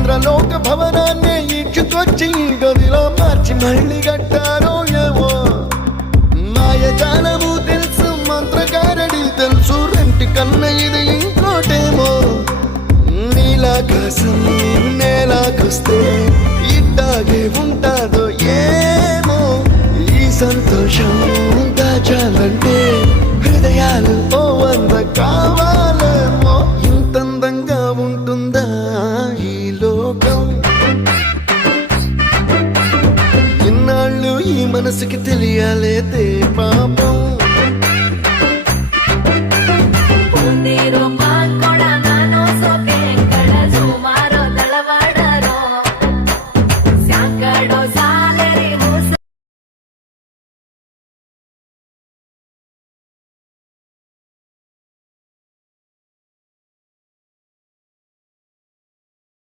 ఇంద్రలోక భవనాన్ని ఈడ్చుకొచ్చి గదిలో మార్చి మళ్ళీ కట్టారో ఏమో మాయజాలము తెలుసు మంత్రగారడి తెలుసు రెంటి కన్న ఇది ఇంకోటేమో నీలాకాశం నేలాకొస్తే ఇట్టాగే ఉంటాదో ఏమో ఈ సంతోషం దాచాలంటే హృదయాలు ఓ వంద కావాలేమో ఇంతందంగా ఉంటుందా ఈ లోకం ఇన్నాళ్ళు ఈ మనసుకి తెలియాలేదే పాపం